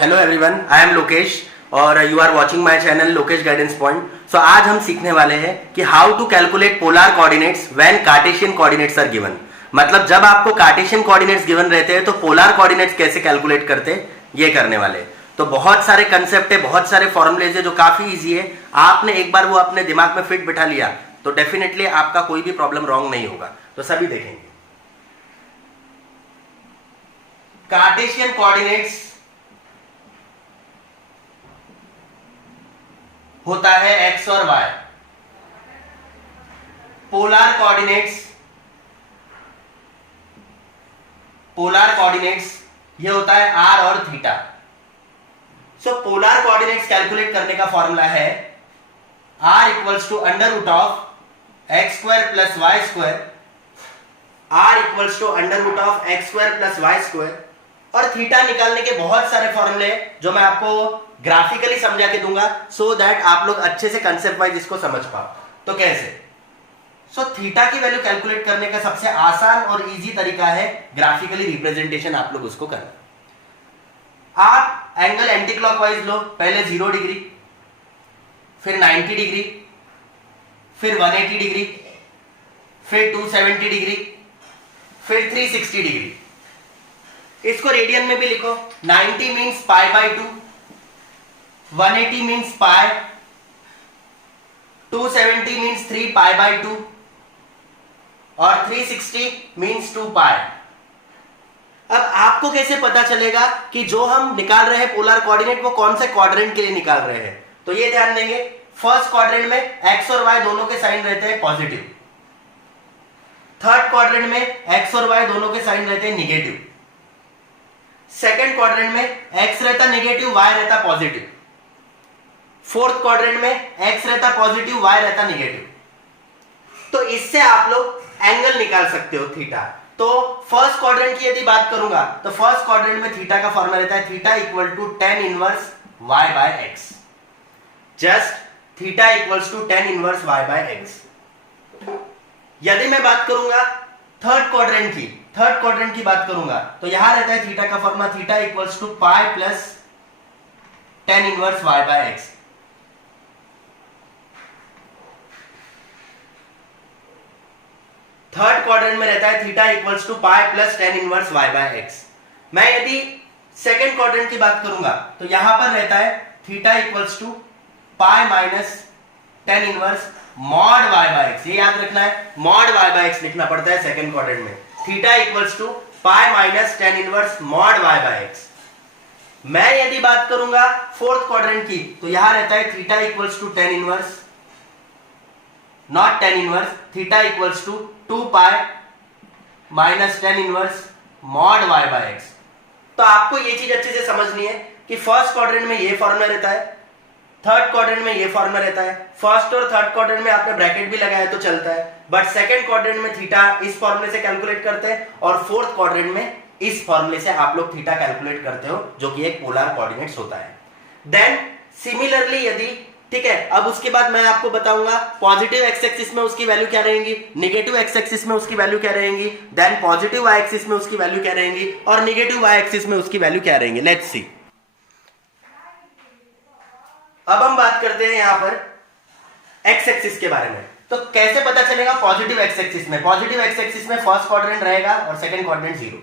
Hello everyone, I am Lokesh और you are watching my channel Lokesh guidance point. So आज हम सीखने वाले हैं कि how to calculate polar coordinates when Cartesian coordinates are given. मतलब जब आपको कार्टेशियन कोऑर्डिनेट्स गिवन रहते हैं तो पोलर कोऑर्डिनेट्स कैसे कैलकुलेट करते हैं, ये करने वाले। तो बहुत सारे कंसेप्ट है, बहुत सारे फॉर्मुलेज है जो काफी इजी है। आपने एक बार वो अपने दिमाग में फिट बिठा लिया तो डेफिनेटली आपका कोई भी प्रॉब्लम रॉन्ग नहीं होगा। तो सभी देखेंगे। कार्टेशियन कोऑर्डिनेट्स होता है एक्स और वाई। पोलर कोऑर्डिनेट्स ये होता है आर और theta. So polar coordinates calculate करने का फॉर्मूला है r equals to under root of x square plus y square. R equals to under root of x square plus y square. और theta निकालने के बहुत सारे फॉर्मूले जो मैं आपको ग्राफिकली समझा के दूंगा सो दैट आप लोग अच्छे से कंसेप्ट वाइज इसको समझ पाओ। तो कैसे? सो थीटा की वैल्यू कैलकुलेट करने का सबसे आसान और इजी तरीका है ग्राफिकली रिप्रेजेंटेशन। आप लोग उसको करना। आप एंगल एंटी क्लॉकवाइज लो, पहले 0 डिग्री, फिर 90 डिग्री, फिर 180 डिग्री, फिर 270 डिग्री, फिर 360 डिग्री। इसको रेडियन में भी लिखो। 90 means pi by 2, 180 means pi, 270 means 3 pi by 2 और 360 मीन्स 2 पाई। अब आपको कैसे पता चलेगा कि जो हम निकाल रहे हैं पोलर कोऑर्डिनेट वो कौन से क्वाड्रेंट के लिए निकाल रहे हैं? तो ये ध्यान देंगे, फर्स्ट क्वाड्रेंट में एक्स और वाई दोनों के साइन रहते हैं पॉजिटिव। थर्ड क्वाड्रेंट में एक्स और वाई दोनों के साइन रहते हैं निगेटिव। सेकेंड क्वाड्रेंट में एक्स रहता नेगेटिव, वाई रहता पॉजिटिव। फोर्थ क्वाड्रेंट में एक्स रहता पॉजिटिव, वाई रहता नेगेटिव। तो इससे आप लोग एंगल निकाल सकते हो थीटा। तो फर्स्ट क्वाड्रेंट की यदि बात करूंगा तो फर्स्ट क्वाड्रेंट में थीटा का फॉर्मूला रहता है theta equal to tan inverse y by x। Just theta equals to tan inverse y by x। यदि मैं बात करूंगा थर्ड क्वाड्रेंट की बात करूंगा तो यहां रहता है थीटा का formula theta equals to pi plus tan inverse y by x। Third quadrant में रहता है theta equals to pi plus tan inverse y by x। मैं यदि सेकेंड क्वाड्रेंट की बात करूंगा तो यहां पर रहता है theta equals to pi minus tan inverse mod y by x। ये याद रखना है, मॉड y बाय x लिखना पड़ता है सेकेंड क्वाड्रेंट में। Theta equals to pi minus tan inverse mod y by x। मैं यदि बात करूंगा फोर्थ क्वाड्रेंट की तो यहां रहता है theta equals to tan inverse, not tan inverse, theta equals to 2 pi minus tan inverse mod y by x। तो आपको ये चीज अच्छे से समझनी है कि फर्स्ट क्वाड्रेंट में ये फॉर्मूला रहता है, थर्ड क्वाड्रेंट में ये फॉर्मूला रहता है। फर्स्ट और थर्ड क्वाड्रेंट में आपने ब्रैकेट भी लगाया तो चलता है, बट सेकंड क्वाड्रेंट में थीटा इस फॉर्मूले से कैलकुलेट करते हैं और फोर्थ क्वाड्रेंट में इस फॉर्मूले से आप लोग थीटा कैलकुलेट करते हो जो कि एक पोलर कोऑर्डिनेट्स होता है। देन सिमिलरली यदि, ठीक है, अब उसके बाद मैं आपको बताऊंगा पॉजिटिव एक्स एक्सिस में उसकी वैल्यू क्या रहेंगी, नेगेटिव एक्स एक्सिस में उसकी वैल्यू क्या रहेंगी, देन पॉजिटिव वाई एक्सिस में उसकी वैल्यू क्या रहेंगी और नेगेटिव वाई एक्सिस में उसकी वैल्यू क्या रहेंगी। Let's see. अब हम बात करते हैं यहां पर एक्स एक्सिस के बारे में। तो कैसे पता चलेगा पॉजिटिव एक्स एक्सिस में? पॉजिटिव एक्स एक्सिस में फर्स्ट क्वाड्रेंट रहेगा और second quadrant 0।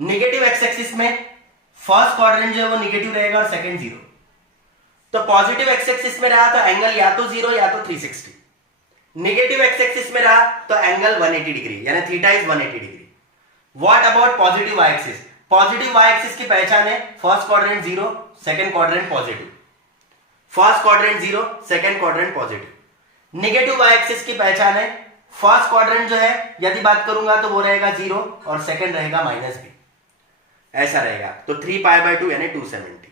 Negative x axis में फर्स्ट क्वाड्रेंट जो है वो नेगेटिव रहेगा और सेकंड 0। तो पॉजिटिव एक्स एक्सिस में रहा तो एंगल या तो 0 या तो 360। नेगेटिव एक्स एक्सिस में रहा तो एंगल 180 डिग्री, यानी theta is 180 degree. What about positive y axis? Positive y axis की पहचान है first quadrant 0, second quadrant positive. First quadrant 0, second quadrant positive. Negative y axis की पहचान है फर्स्ट क्वाड्रेंट जो है यदि बात करूंगा तो वो रहेगा 0 और सेकंड रहेगा -b, ऐसा रहेगा। तो 3 पाई बाय 2 यानी 270।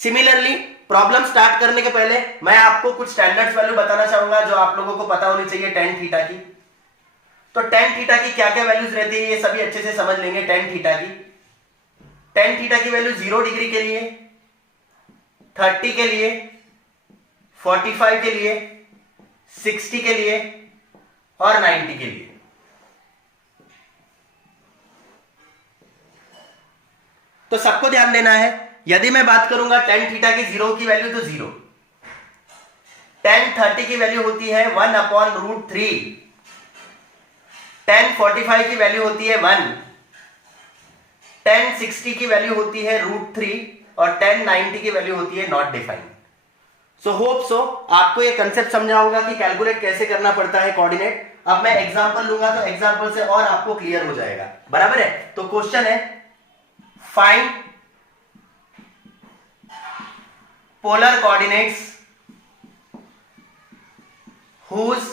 सिमिलरली प्रॉब्लम स्टार्ट करने के पहले मैं आपको कुछ स्टैंडर्ड्स वैल्यू बताना चाहूंगा जो आप लोगों को पता होनी चाहिए tan थीटा की। तो tan थीटा की क्या क्या वैल्यूज रहती है ये सभी अच्छे से समझ लेंगे। tan थीटा की वैल्यू 0 डिग्री के लिए, 30 के लिए, 45 के लिए, 60 के लिए और 90 के लिए। तो सबको ध्यान देना है यदि मैं बात करूंगा टेन थीटा की जीरो की वैल्यू तो जीरो, टेन 30 की वैल्यू होती है 1/√3, टेन 45 की वैल्यू होती है 1, टेन 60 की वैल्यू होती है √3 और टेन 90 की वैल्यू होती है not defined. So hope so आपको ये कंसेप्ट समझा होगा कि कैलकुलेट कैसे करना पड़ता है कोऑर्डिनेट। अब मैं एग्जांपल लूंगा तो एग्जांपल से और आपको क्लियर हो जाएगा, बराबर है। तो क्वेश्चन है find polar coordinates whose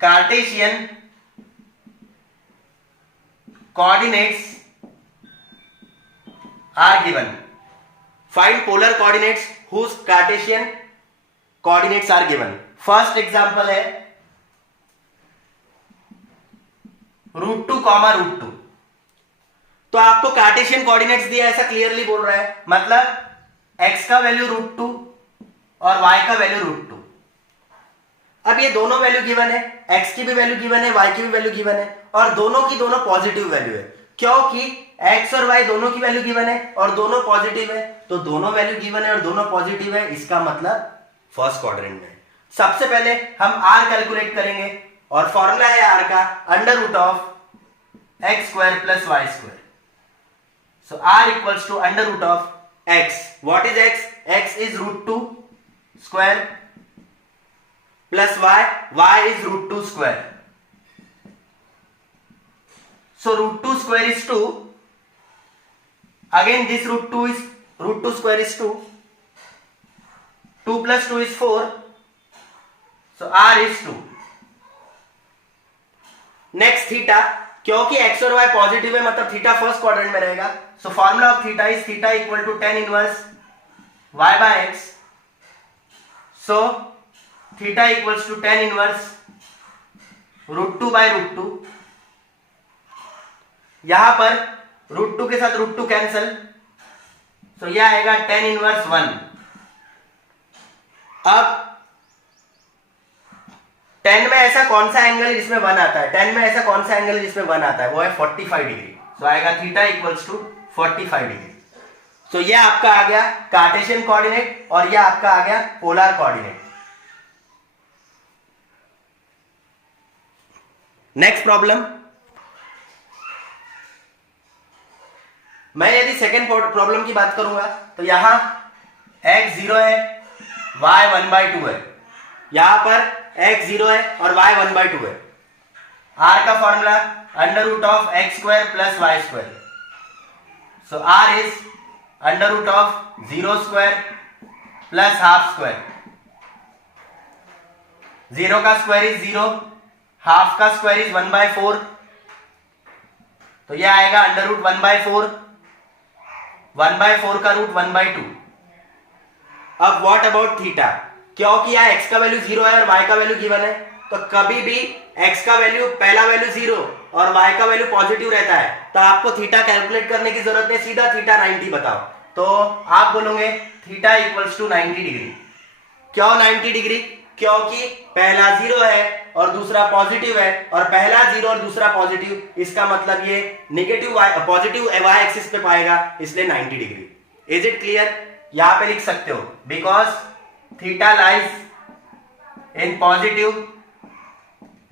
Cartesian coordinates are given. Find polar coordinates whose Cartesian coordinates are given. First example है √2, √2। तो आपको कार्टेशियन कोऑर्डिनेट्स दिया ऐसा क्लियरली बोल रहा है, मतलब x का वैल्यू √2 और y का वैल्यू √2। अब ये दोनों वैल्यू गिवन है, x की भी वैल्यू गिवन है, y की भी वैल्यू गिवन है और दोनों की दोनों पॉजिटिव वैल्यू है, क्योंकि x और y दोनों की वैल्यू गिवन है और दोनों पॉजिटिव है। तो दोनों वैल्यू गिवन है और दोनों पॉजिटिव है, इसका मतलब फर्स्ट क्वाड्रेंट में। सबसे पहले हम r कैलकुलेट करेंगे और फॉर्मूला है r का √x² + y²। So r equals to √x। What is x? x is √2² plus y is √2²। So √2² is 2. Again this √2² is 2. 2 plus 2 is 4. So r is 2. Next theta, क्योंकि x और y positive है मतलब theta first quadrant में रहेगा। So formula of theta is theta equal to tan inverse y/x. So theta equals to tan inverse √2/√2। यहां पर √2 के साथ √2 कैंसल, तो यह आएगा tan इनवर्स 1। अब tan में ऐसा कौन सा एंगल जिसमें 1 आता है, tan में ऐसा कौन सा एंगल जिसमें 1 आता है, वो है 45 डिग्री। तो आएगा थीटा इक्वल्स टू 45 डिग्री। तो यह आपका आ गया कार्टेशियन कोऑर्डिनेट और यह आपका आ गया पोलर कोऑर्डिनेट। नेक्स्ट प्रॉब्लम, मैं यदि सेकेंड प्रॉब्लम की बात करूंगा तो यहां x 0 है, y 1/2 है, यहां पर x 0 है और y 1/2 है। r का formula √x² + y²। So r is √0² + ½²। 0 का स्क्वायर इज 0, हाफ का स्क्वायर इज 1/4, तो यह आएगा √1/4, 1/4 का रूट 1/2। अब व्हाट अबाउट थीटा, क्योंकि यहां x का वैल्यू 0 है और y का वैल्यू गिवन है, तो कभी भी x का वैल्यू पहला वैल्यू 0 और y का वैल्यू पॉजिटिव रहता है, तो आपको थीटा कैलकुलेट करने की जरूरत नहीं, सीधा थीटा 90 बताओ। तो आप बोलोगे थीटा इक्वल्स टू 90 डिग्री। क्यों 90 डिग्री? क्योंकि पहला 0 है और दूसरा पॉजिटिव है, और पहला 0 और दूसरा पॉजिटिव, इसका मतलब ये नेगेटिव पॉजिटिव y एक्सिस पे पाएगा, इसलिए 90 डिग्री। Is it clear? यहां पे लिख सकते हो because theta lies in positive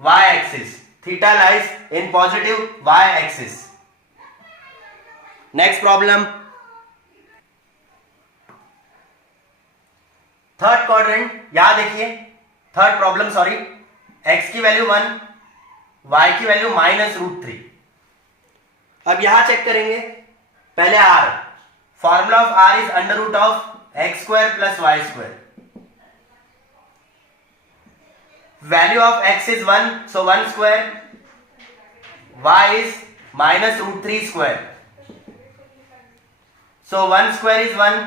y axis, theta lies in positive y axis. Next problem, third quadrant. यहां देखिए थर्ड प्रॉब्लम, सॉरी, x की वैल्यू 1, y की वैल्यू -√3। अब यहां चेक करेंगे पहले r, formula of r is √x² + y²। Value of x is 1, so 1², y is -√3², so 1² is 1,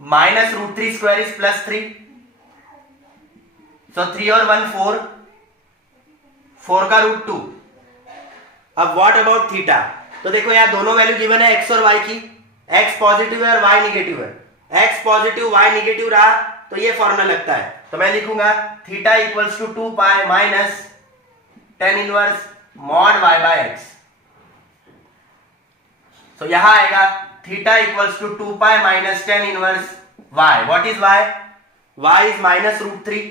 -√3² is +3, सो 3 और 1 4, 4 का √2। अब व्हाट अबाउट थीटा, तो देखो यहां दोनों वैल्यू गिवन है x और y की, x पॉजिटिव है और y निगेटिव है, x पॉजिटिव y निगेटिव रहा तो ये फॉर्मूला लगता है। तो मैं लिखूंगा theta equals to 2π minus tan inverse mod y/x। तो यहां आएगा theta equals to 2 pi minus tan inverse Y. What is Y? Y is minus root 3.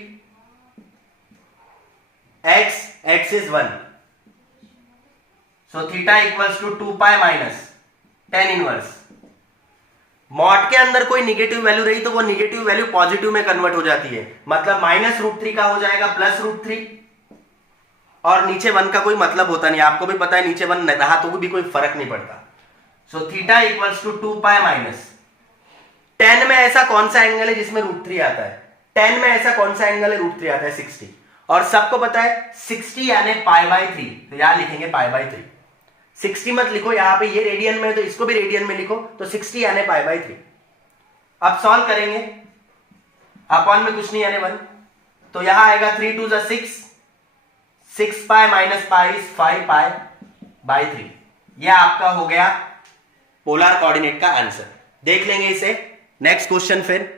x is 1. So theta equals to 2 pi minus tan inverse. Mod के अंदर कोई negative value रही तो वो negative value positive में convert हो जाती है. मतलब माइनस रूट 3 का हो जाएगा प्लस रूट 3. और नीचे 1 का कोई मतलब होता नहीं. आपको भी पता है नीचे 1 रहा तो भी कोई फर्क नहीं पड़ता. So theta equals to 2 pi minus. tan में ऐसा कौन सा एंगल है जिसमें रूट 3 आता है? tan में ऐसा कौन सा एंगल है रूट 3 आता है? 60. और सबको पता है 60 यानी पाई बाई 3. तो यहां लिखेंगे पाई बाई 3. 60 मत लिखो, यहां पे ये रेडियन में है तो इसको भी रेडियन में लिखो. तो 60 यानी पाई बाई 3. अब सॉल्व करेंगे. अपॉन में कुछ नहीं यानी 1. तो यहां आएगा 3 2 6. 6 pi minus pi is 5 pi by 3. यह आपका हो गया पोलर कोऑर्डिनेट का आंसर. देख लेंगे इसे. नेक्स्ट क्वेश्चन फिर.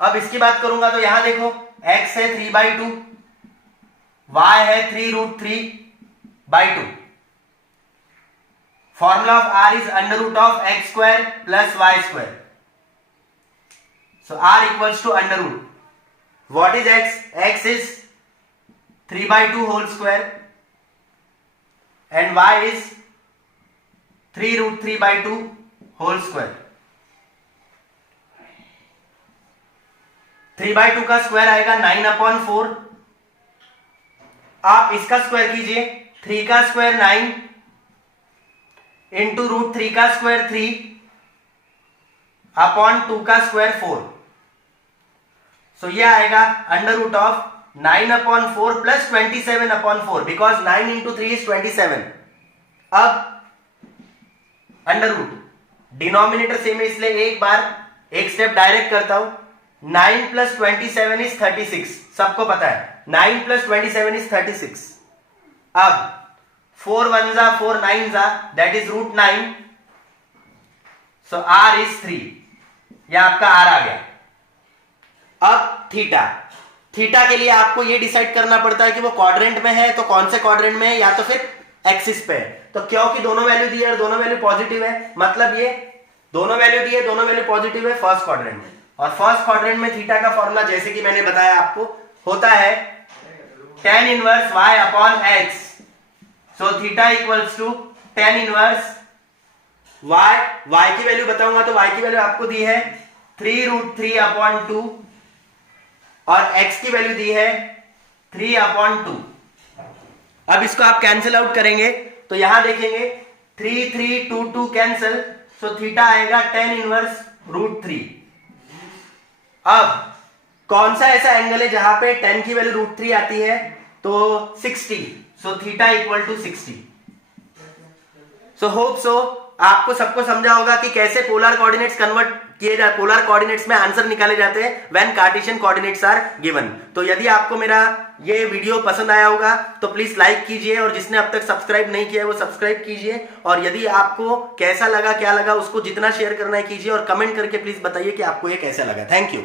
अब इसकी बात करूंगा तो यहां देखो x है 3/2, y है 3 root 3/2. Formula of r is under root of x square plus y square. So r equals to under root. What is x? x is 3/2 whole square and y is 3 root 3/2 whole square. 3/2 का square आएगा 9/4. आप इसका square कीजिए. 3 का square 9 into root 3 का square 3 upon 2 का square 4. So ये आएगा under root of 9/4 plus 27/4 because 9 into 3 is 27. अब अंडर रूट डिनोमिनेटर सेम है इसलिए एक बार एक स्टेप डायरेक्ट करता हूं. 9 प्लस 27 इज 36. सबको पता है 9 प्लस 27 इज 36. अब 4 1 जा 4 9 जा that is root 9. So r is 3. यह आपका r आ गया. अब थीटा के लिए आपको यह डिसाइड करना पड़ता है कि वो क्वाड्रेंट में है तो कौन से क्वाड्रेंट में है या तो फिर एक्सिस पे है. तो क्योंकि दोनों वैल्यू दी है और दोनों वैल्यू पॉजिटिव है मतलब ये दोनों वैल्यू दी है दोनों वैल्यू पॉजिटिव है फर्स्ट क्वाड्रेंट में. और फर्स्ट क्वाड्रेंट में थीटा का फॉर्मूला जैसे कि मैंने बताया आपको होता है tan inverse y upon x. So theta equals to tan inverse y की वैल्यू बताऊंगा तो y की वैल्यू आपको दी है 3 रूट 3 अपॉन 2 और x की वैल्यू दी है 3 अपॉन 2. अब इसको आप कैंसिल आउट करेंगे तो यहां देखेंगे 3 3 2 2 कैंसिल. सो थीटा आएगा tan इनवर्स रूट 3. अब कौन सा ऐसा एंगल है जहां पे tan की वैल्यू रूट 3 आती है? तो 60. So theta equal to 60. So hope so आपको सबको समझा होगा कि कैसे पोलर कोऑर्डिनेट्स कन्वर्ट किए जाए, पोलर कोऑर्डिनेट्स में आंसर निकाले जाते हैं when Cartesian coordinates are given. तो यदि आपको मेरा ये वीडियो पसंद आया होगा तो प्लीज लाइक कीजिए और जिसने अब तक सब्सक्राइब नहीं किया है वो सब्सक्राइब कीजिए. और यदि आपको कैसा लगा क्या लगा उसको जितना शेयर करना है कीजिए और कमेंट करके प्लीज बताइए कि आपको ये कैसा लगा. Thank you.